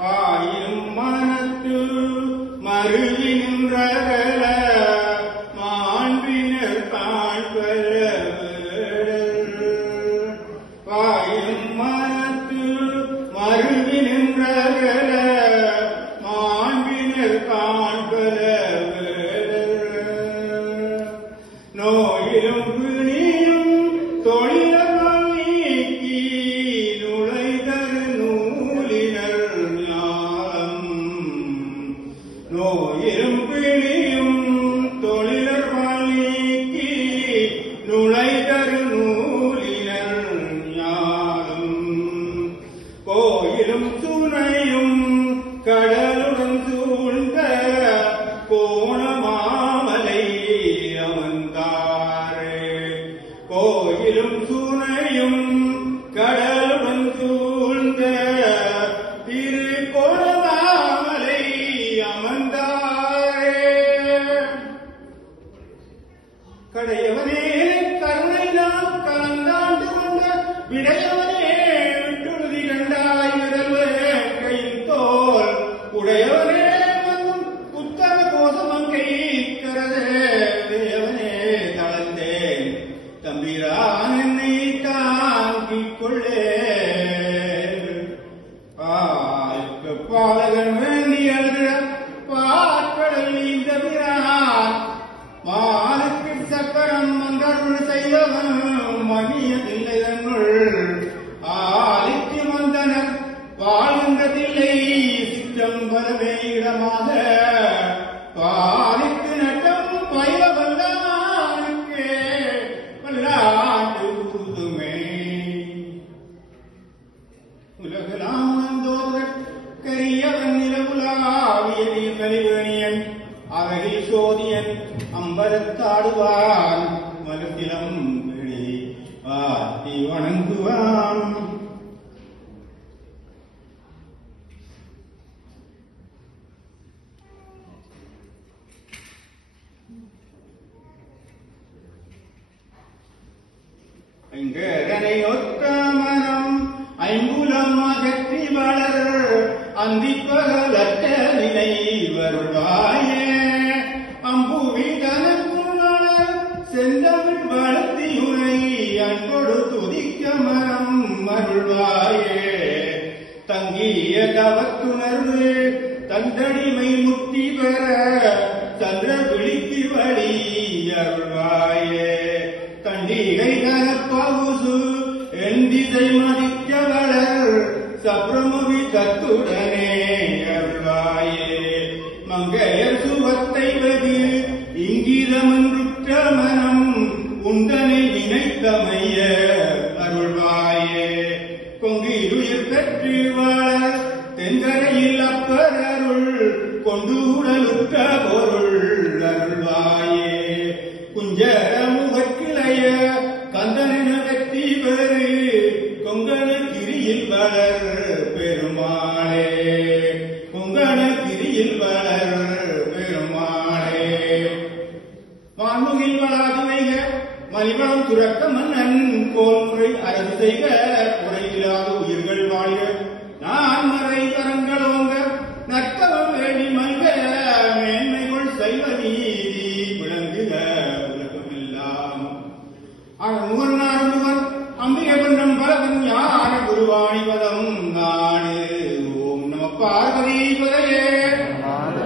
வாயிலும் மா നോയും പിളിയും തൊഴിലർ വാങ്ങിക്ക് നുളൈ തരുന്നൂലിയർ ഞാനും കോയിലും സുനയും കടലുടൻ ചൂണ്ട കോണ கடையவனே கருணை நாம் கலந்தாண்டு கொண்ட விடையவனே விட்டுறுதி கண்டாய் விரல்வே கையில் தோல் உடையவனே மன்னும் உத்தர கோசமங்கை கரதே தேவனே தளர்ந்தேன். தம்பிரான் என்னை தாங்கிக் கொள்ளே ஆய்க்கு பாலகன் மன்றருள் செய்தவன் மணியதில்லை தன்னுள் ஆலிக்கு வந்தனர் வாழ்கின்றதில்லை சித்தம் பலவே இடமாக பாலிக்கு நட்டம் பயிர வல்லானுக்கே வல்லாண்டு சோதியன் அம்பரத்தாடுவார் ஆத்தி வணங்குவான். ஐங்கரனை ஒத்த மனம் ஐம்புலம் அகற்றி வளர் அந்திப்பகலற்ற நிலை வருவாயே. மருள்வாயே தங்கிய தவத்துணர்வு தந்தடிமை முத்தி பெற சந்திர விழிக்கு வழி அருள்வாயே. தண்டிகை கலப்பவுசு எந்திதை மதிக்கவளர் சப்ரமுவி தத்துடனே அருள்வாயே. மங்கையர் சுகத்தை வெகு இங்கிதமன்றுற்ற மனம் உண்டனை நினைத்தமை பெற்று வாழ தென்கரையில் அப்பரருள் கொண்டு உடலுற்ற பொருள் அருள்வாயே. குஞ்சர முகக்கிளைய கந்தனின வெற்றி பெறு கொங்கண கிரியில் வளர் பெருமாளே. கொங்கண கிரியில் வளர் பெருமாளே. வான்முகில் வளாது மலிவளம் துறக்க மன்னன் கோன்முறை அரசு செய்க குறையில்லாத உயிர்கள் வாழ்க நான் மறை கரங்களோங்க நற்கவம் வேண்டி மல்க மேன்மைகள் செய்வ நீதி விளங்குக உலகமெல்லாம். அழகுவர் நாடுவர் அம்பிகை பண்டம் பலவன் யார்?